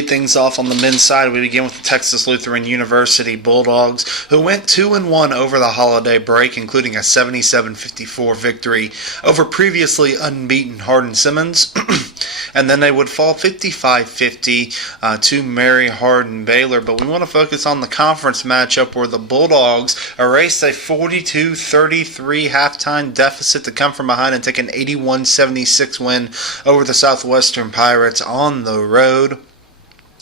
lead things off on the men's side, we begin with the Texas Lutheran University Bulldogs, who went 2-1 over the holiday break, including a 77-54 victory over previously unbeaten Hardin-Simmons. And then they would fall 55-50 to Mary Hardin-Baylor. But we want to focus on the conference matchup where the Bulldogs erased a 42-33 halftime deficit to come from behind and take an 81-76 win over the Southwestern Pirates on the road.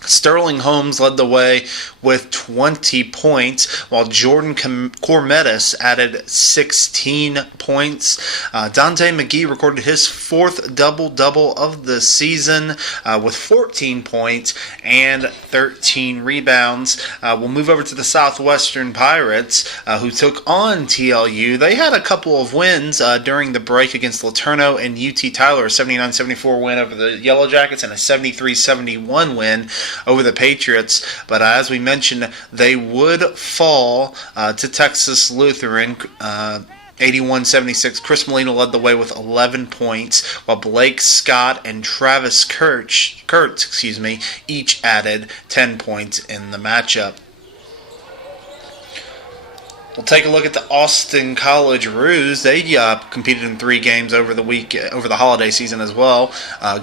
Sterling Holmes led the way with 20 points, while Jordan Cormetis added 16 points. Dante McGee recorded his fourth double-double of the season with 14 points and 13 rebounds. We'll move over to the Southwestern Pirates, who took on TLU. They had a couple of wins during the break against LeTourneau and UT Tyler, a 79-74 win over the Yellow Jackets and a 73-71 win over the Patriots. But as we mentioned, they would fall to Texas Lutheran 81-76. Chris Molina led the way with 11 points, while Blake Scott and Travis Kurtz, each added 10 points in the matchup. We'll take a look at the Austin College Roos. They competed in 3 games over the holiday season as well.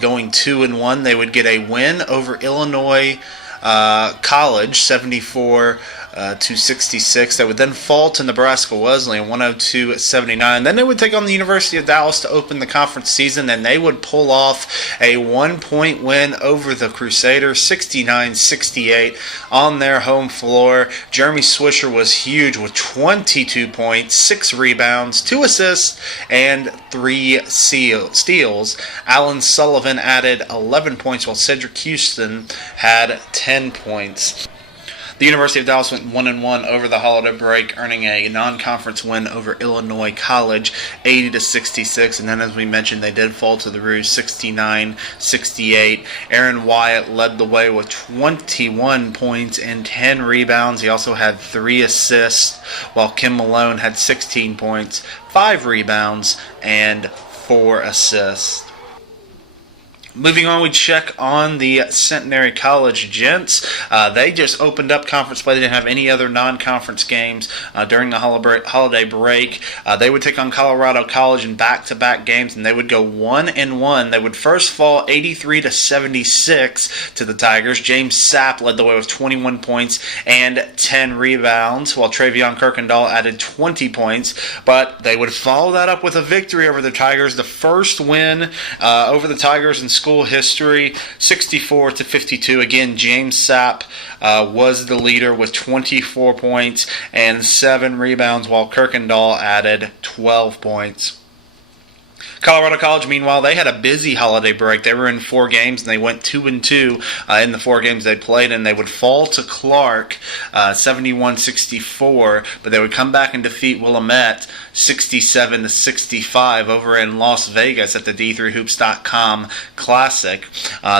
Going 2-1, they would get a win over Illinois College, 74-66. They would then fall to Nebraska Wesleyan, 102-79. Then they would take on the University of Dallas to open the conference season, and they would pull off a 1-point win over the Crusaders, 69-68 on their home floor. Jeremy Swisher was huge with 22 points, 6 rebounds, 2 assists, and 3 steals. Alan Sullivan added 11 points, while Cedric Houston had 10 points. The University of Dallas went 1-1 over the holiday break, earning a non-conference win over Illinois College, 80-66. And then, as we mentioned, they did fall to the Roos, 69-68. Aaron Wyatt led the way with 21 points and 10 rebounds. He also had 3 assists, while Kim Malone had 16 points, 5 rebounds, and 4 assists. Moving on, we check on the Centenary College Gents. They just opened up conference play. They didn't have any other non-conference games during the holiday break. They would take on Colorado College in back-to-back games, and they would go 1-1. They would first fall 83-76 to the Tigers. James Sapp led the way with 21 points and 10 rebounds, while Travion Kirkendall added 20 points. But they would follow that up with a victory over the Tigers, the first win over the Tigers in school history, 64-52. Again, James Sapp was the leader with 24 points and 7 rebounds, while Kirkendall added 12 points. Colorado College, meanwhile, they had a busy holiday break. They were in 4 games, and they went 2-2 in the 4 games they played, and they would fall to Clark 71-64, but they would come back and defeat Willamette 67-65 over in Las Vegas at the D3Hoops.com Classic.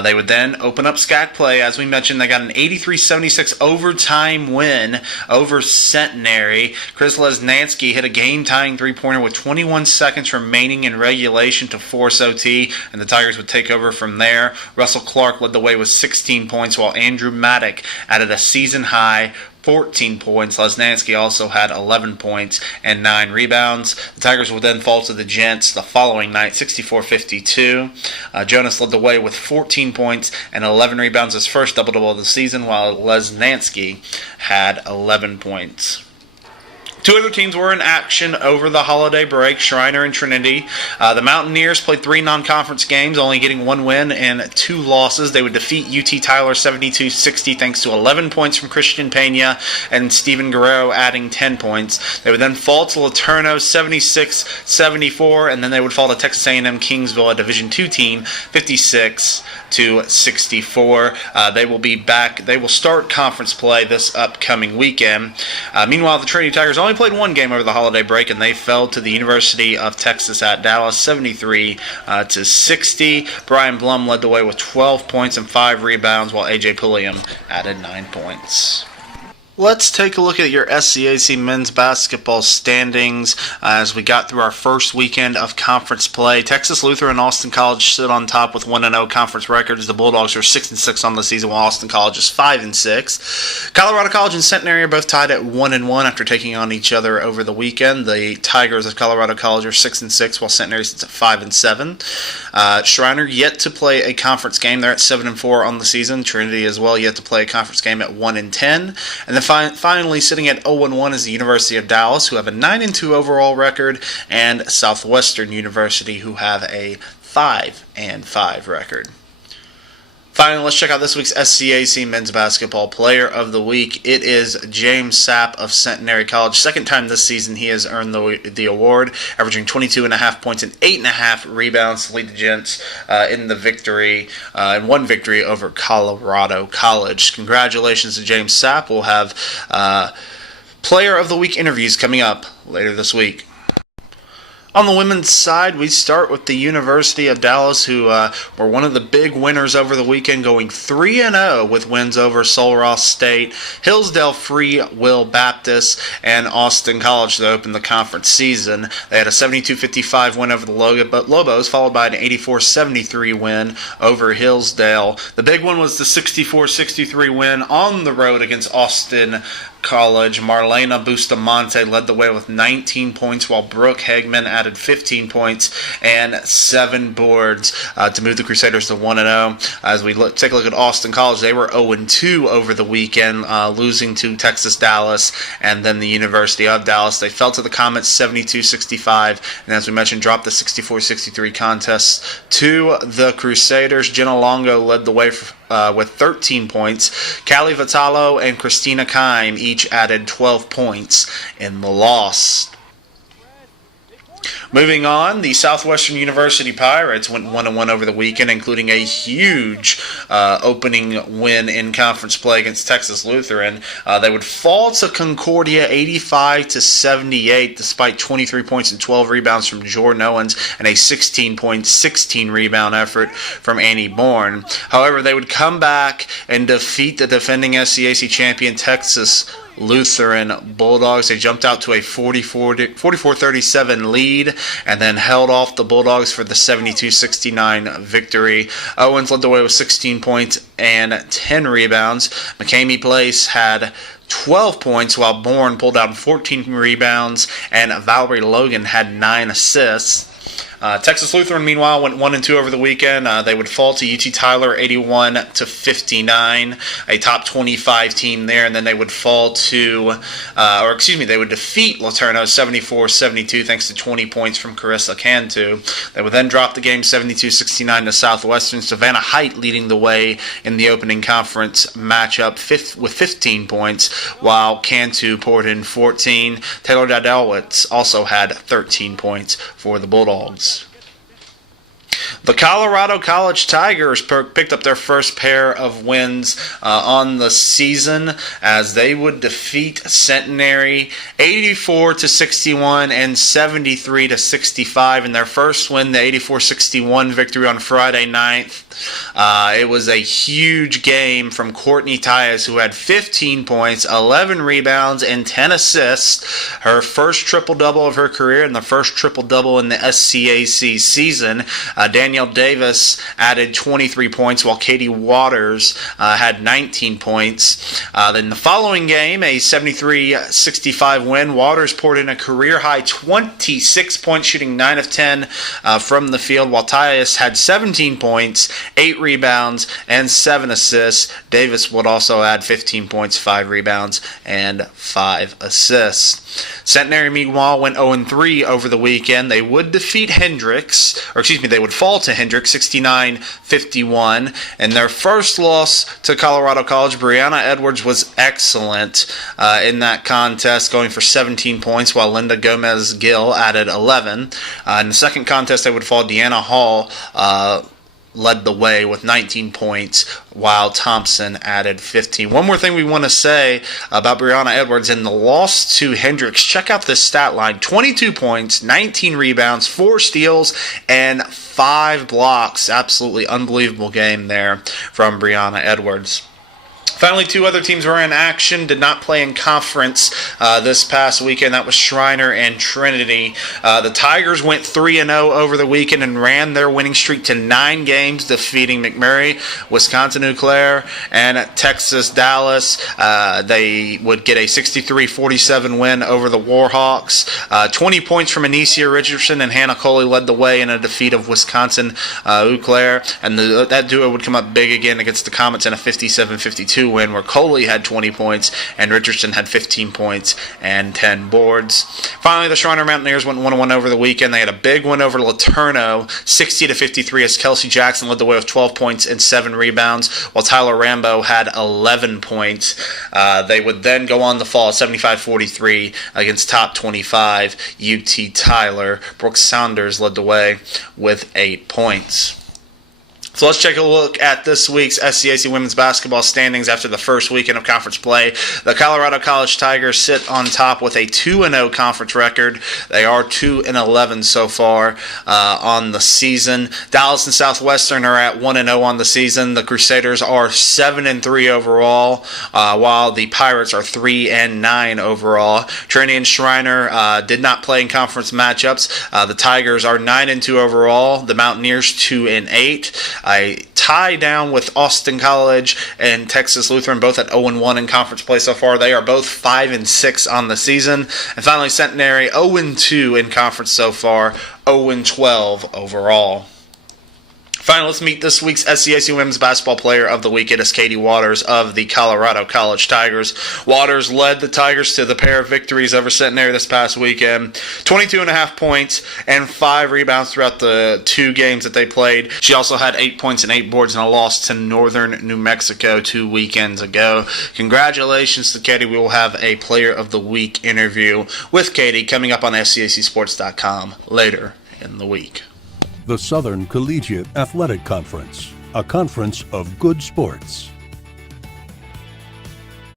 They would then open up SCAC play. As we mentioned, they got an 83-76 overtime win over Centenary. Chris Lesnansky hit a game-tying three-pointer with 21 seconds remaining in regulation to force OT, and the Tigers would take over from there. Russell Clark led the way with 16 points, while Andrew Maddock added a season-high 14 points. Lesnansky also had 11 points and 9 rebounds. The Tigers would then fall to the Gents the following night, 64-52. Jonas led the way with 14 points and 11 rebounds, his first double-double of the season, while Lesnansky had 11 points. 2 other teams were in action over the holiday break, Shriner and Trinity. The Mountaineers played 3 non-conference games, only getting 1 win and 2 losses. They would defeat UT Tyler 72-60 thanks to 11 points from Christian Pena and Steven Guerrero adding 10 points. They would then fall to LeTourneau 76-74, and then they would fall to Texas A&M Kingsville, a Division II team, 56-64. They will be back. They will start conference play this upcoming weekend. Meanwhile, the Trinity Tigers only played 1 game over the holiday break, and they fell to the University of Texas at Dallas 73-60. Brian Blum led the way with 12 points and 5 rebounds, while A.J. Pulliam added 9 points. Let's take a look at your SCAC men's basketball standings as we got through our first weekend of conference play. Texas Lutheran and Austin College sit on top with 1-0 conference records. The Bulldogs are 6-6 on the season, while Austin College is 5-6. Colorado College and Centenary are both tied at 1-1 after taking on each other over the weekend. The Tigers of Colorado College are 6-6, while Centenary sits at 5-7. Shriner yet to play a conference game. They're at 7-4 on the season. Trinity as well yet to play a conference game at 1-10. And then finally, sitting at 0-1 is the University of Dallas, who have a 9-2 overall record, and Southwestern University, who have a 5-5 record. Finally, let's check out this week's SCAC Men's Basketball Player of the Week. It is James Sapp of Centenary College. Second time this season he has earned the award, averaging 22.5 points and 8.5 rebounds to lead the Gents in the victory, in one victory over Colorado College. Congratulations to James Sapp. We'll have Player of the Week interviews coming up later this week. On the women's side, we start with the University of Dallas, who were one of the big winners over the weekend, going 3-0 with wins over Sul Ross State, Hillsdale Free Will Baptist, and Austin College to open the conference season. They had a 72-55 win over the Lobos, followed by an 84-73 win over Hillsdale. The big one was the 64-63 win on the road against Austin College. Marlena Bustamante led the way with 19 points, while Brooke Hegman added 15 points and 7 boards to move the Crusaders to 1-0. As we take a look at Austin College, they were 0-2 over the weekend, losing to Texas Dallas and then the University of Dallas. They fell to the Comets 72-65, and as we mentioned, dropped the 64-63 contest to the Crusaders. Jenna Longo led the way with 13 points. Callie Vitalo and Christina Kime each added 12 points in the loss. Moving on, the Southwestern University Pirates went 1-1 over the weekend, including a huge opening win in conference play against Texas Lutheran. They would fall to Concordia 85-78, despite 23 points and 12 rebounds from Jordan Owens and a 16-point, 16-rebound effort from Annie Bourne. However, they would come back and defeat the defending SCAC champion Texas Lutheran Bulldogs. They jumped out to a 44-37 lead and then held off the Bulldogs for the 72-69 victory. Owens led the way with 16 points and 10 rebounds. McCamey Place had 12 points, while Bourne pulled out 14 rebounds, and Valerie Logan had 9 assists. Texas Lutheran, meanwhile, went 1-2 over the weekend. They would fall to UT Tyler 81-59, a top 25 team there, and then they would fall to, they would defeat Laterno 74-72 thanks to 20 points from Carissa Cantu. They would then drop the game 72-69 to Southwestern. Savannah Height leading the way in the opening conference matchup with 15 points, while Cantu poured in 14. Taylor Dadelwitz also had 13 points for the Bulldogs. The Colorado College Tigers picked up their first pair of wins on the season as they would defeat Centenary 84-61 and 73-65 in their first win, the 84-61 victory on Friday night. It was a huge game from Courtney Tyus, who had 15 points, 11 rebounds, and 10 assists. Her first triple-double of her career and the first triple-double in the SCAC season. Danielle Davis added 23 points, while Katie Waters had 19 points. Then the following game, a 73-65 win, Waters poured in a career-high 26 points, shooting 9 of 10 from the field, while Tyus had 17 points, 8 rebounds, and 7 assists. Davis would also add 15 points, 5 rebounds, and 5 assists. Centenary, meanwhile, went 0-3 over the weekend. They would defeat Hendricks, they would fall to Hendricks 69-51. And their first loss to Colorado College, Brianna Edwards was excellent in that contest, going for 17 points, while Linda Gomez-Gill added 11. In the second contest, they would fall. Deanna Hall led the way with 19 points, while Thompson added 15. One more thing we want to say about Brianna Edwards in the loss to Hendricks. Check out this stat line: 22 points, 19 rebounds, 4 steals, and 5 blocks. Absolutely unbelievable game there from Brianna Edwards. Finally, two other teams were in action, did not play in conference this past weekend. That was Shriner and Trinity. The Tigers went 3-0 over the weekend and ran their winning streak to 9 games, defeating McMurray, Wisconsin Eau Claire, and Texas Dallas. They would get a 63-47 win over the Warhawks. 20 points from Anicia Richardson and Hannah Coley led the way in a defeat of Wisconsin Eau Claire. And that duo would come up big again against the Comets in a 57-52 win, where Coley had 20 points and Richardson had 15 points and 10 boards. Finally, the Shriner Mountaineers went 1-1 over the weekend. They had a big win over Laterno, 60-53, as Kelsey Jackson led the way with 12 points and 7 rebounds, while Tyler Rambo had 11 points. They would then go on to fall 75-43 against top 25 UT Tyler. Brooks Saunders led the way with 8 points. So let's take a look at this week's SCAC women's basketball standings after the first weekend of conference play. The Colorado College Tigers sit on top with a 2-0 conference record. They are 2-11 so far on the season. Dallas and Southwestern are at 1-0 on the season. The Crusaders are 7-3 overall, while the Pirates are 3-9 overall. Trinity and Shriner did not play in conference matchups. The Tigers are 9-2 overall. The Mountaineers 2-8. I tie down with Austin College and Texas Lutheran, both at 0-1 in conference play so far. They are both 5-6 on the season. And finally, Centenary 0-2 in conference so far, 0-12 overall. Finally, let's meet this week's SCAC Women's Basketball Player of the Week. It is Katie Waters of the Colorado College Tigers. Waters led the Tigers to the pair of victories over Centenary this past weekend. 22.5 points and 5 rebounds throughout the 2 games that they played. She also had 8 points and 8 boards in a loss to Northern New Mexico 2 weekends ago. Congratulations to Katie. We will have a Player of the Week interview with Katie coming up on SCACsports.com later in the week. The Southern Collegiate Athletic Conference, a conference of good sports.